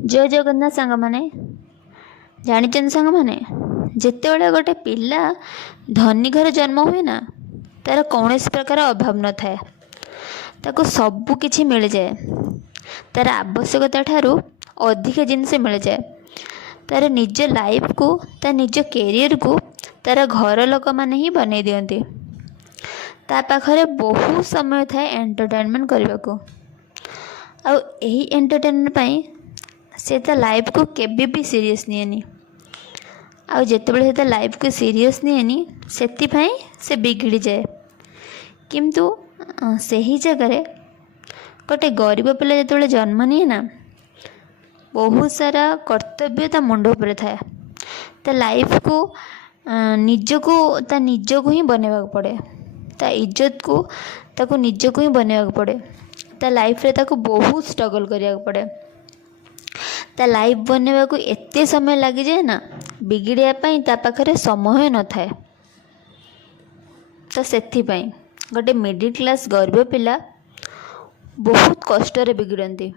जय जगन्नाथ सांग मैंने जानी सांग मैंने जिते गोटे पिला धनी घर जन्म हुए ना तार कौन प्रकार अभाव न थाए ताको सबु किछि मिल जाए तार आवश्यकता ठारू अधिक जिनस मिल जाए तार निज लाइफ को तार निज कैरियर को तार घर लोक मैंने ही बने दियंती ता पाखरे बहुत समय थाए एंटरटेनमेंट करने को आउ यही एंटरटेनमेंट पाई से ता लाइफ को केबे भी सीरियस निएनी आउ जेतेबेले से लाइफ को सीरियस निएनी सेतिफाई से बिगड़ी जाए किंतु सही जगह गोटे गरीब पिला जेतेबेले जन्म निए ना बहुत सारा कर्तव्य ता मुंड उपरे थाए ता लाइफ को निजको ही बनेवा पड़े ता इज्जत को ताको निजको ही बनेवा पड़े ता लाइफ रे ताको बहुत स्ट्रगल करिया पड़े ता लाइफ बनवा को एते समय लगी जाए ना बिगिड़िया पाई ता पाखरे समय न थाए तो सेथि पाई गोटे मिडिल क्लास गरीब पिला बहुत कष्ट रे बिगड़ती।